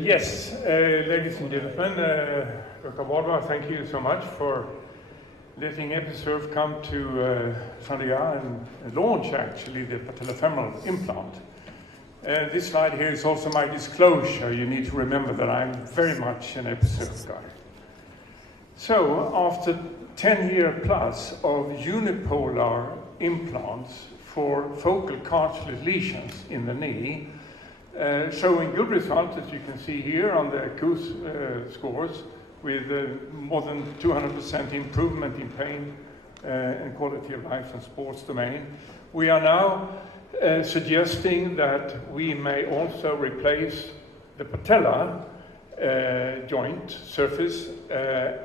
Yes, ladies and gentlemen, Dr. 𝗘𝗺𝗵, thank you so much for letting 𝗱𝗵𝘁 come to Chandigarh and launch actually the patellofemoral implant. This slide here is also my disclosure. You need to remember that I'm very much an 𝗱𝗵𝘁 guy. So after 10 years plus of unipolar implants for focal cartilage lesions in the knee, showing good results, as you can see here on the 𝗄𝗶𝘁 scores, with more than 200% improvement in pain and quality of life and sports domain. We are now suggesting that we may also replace the patella joint surface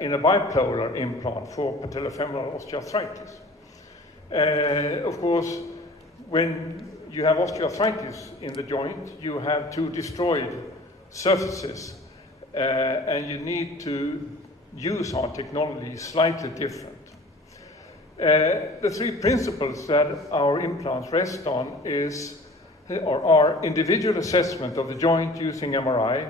in a bipolar implant for patellofemoral osteoarthritis. Of course, when you have osteoarthritis in the joint, you have two destroyed surfaces, and you need to use our technology slightly different. The three principles that our implants rest on are individual assessment of the joint using MRI,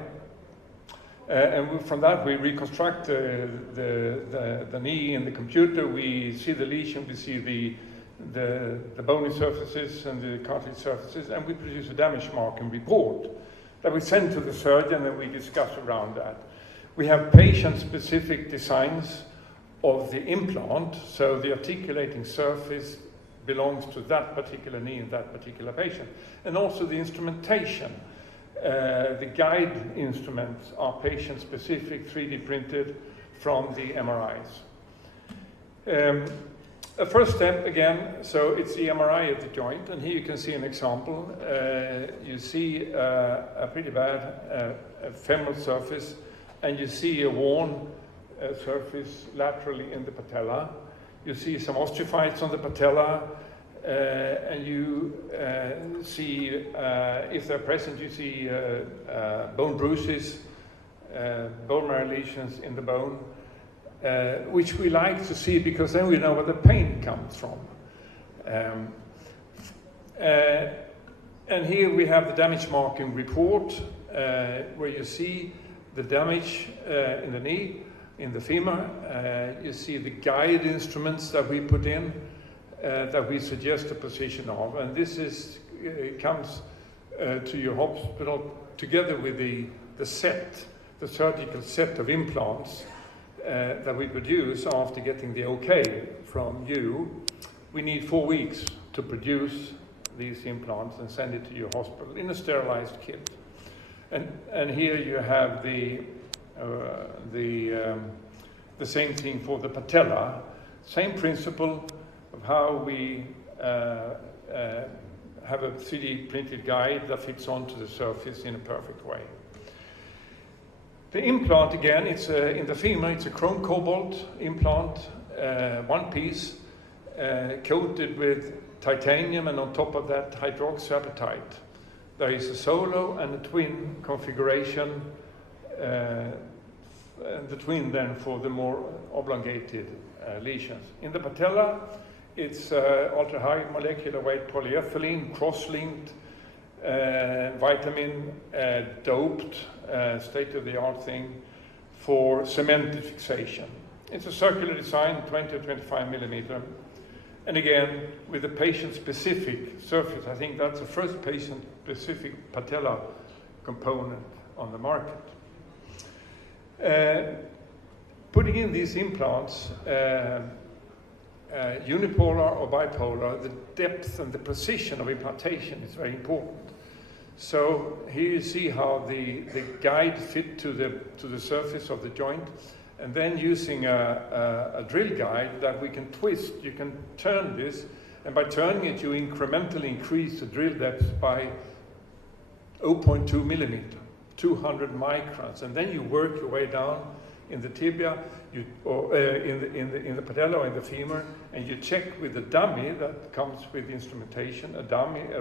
and from that we reconstruct the knee in the computer. We see the lesion, we see the bony surfaces and the cartilage surfaces, and we produce a damage marking report that we send to the surgeon and we discuss around that. We have patient-specific designs of the implant, so the articulating surface belongs to that particular knee in that particular patient. And also the instrumentation. The guide instruments are patient-specific, 3D printed from the MRIs. A first step, again, so it's the MRI of the joint, and here you can see an example. You see a pretty bad femoral surface, and you see a worn surface laterally in the patella. You see some osteophytes on the patella, and you see, if they're present, you see bone bruises, bone marrow lesions in the bone, which we like to see because then we know where the pain comes from. And here we have the damage marking report, where you see the damage in the knee, in the femur. You see the guide instruments that we put in, that we suggest the position of, and this comes to your hospital together with the surgical set of implants that we produce after getting the okay from you. We need 4 weeks to produce these implants and send it to your hospital in a sterilized kit. And here you have the same thing for the patella. Same principle of how we have a 3D printed guide that fits onto the surface in a perfect way. The implant, again, it's in the femur, it's a chrome cobalt implant, one piece, coated with titanium, and on top of that, hydroxyapatite. There is a solo and a twin configuration, and the twin then for the more oblongated lesions. In the patella, it's ultra-high molecular weight polyethylene, cross-linked, vitamin doped, state-of-the-art thing for cemented fixation. It's a circular design, 20 to 25 millimeter. And again, with a patient-specific surface. I think that's the first patient-specific patella component on the market. Putting in these implants, unipolar or bipolar, the depth and the precision of implantation is very important. So here you see how the guide fit to the surface of the joint, and then using a drill guide that we can twist, you can turn this, and by turning it you incrementally increase the drill depth by 0.2 millimeter, 200 microns, and then you work your way down in the tibia, or in the patella or in the femur, and you check with the dummy that comes with the instrumentation, a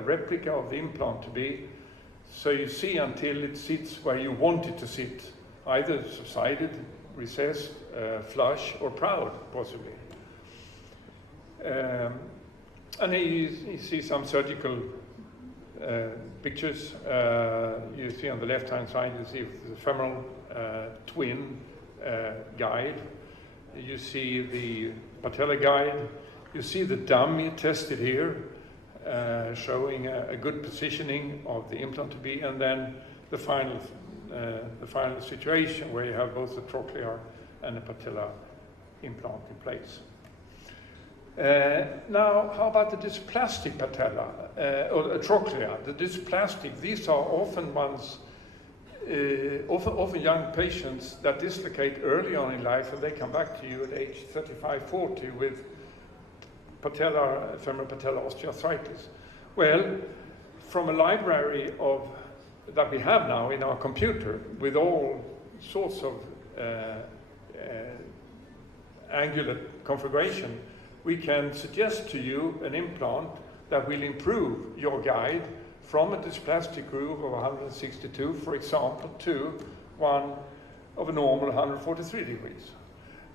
replica of the implant to be, so you see until it sits where you want it to sit, either subsided, recessed, flush, or proud, possibly. And here you see some surgical pictures. You see on the left-hand side, you see the femoral twin guide. You see the patella guide. You see the dummy tested here, showing a good positioning of the implant to be, and then the final situation where you have both the trochlear and the patella implant in place. Now, how about the dysplastic patella or trochlea? The dysplastic, these are often ones, often young patients that dislocate early on in life, and they come back to you at age 35, 40 with femoral patella osteoarthritis. Well, from a library that we have now in our computer with all sorts of angular configuration, we can suggest to you an implant that will improve your guide from a dysplastic groove of 162, for example, to one of a normal 143 degrees.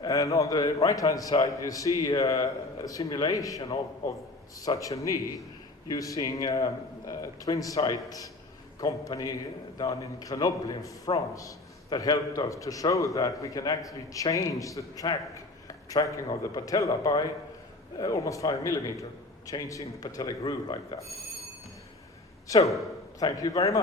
And on the right-hand side, you see a simulation of such a knee using a twin site company down in Grenoble in France that helped us to show that we can actually change the tracking of the patella by almost 5 millimeters, changing the patella groove like that. So, thank you very much.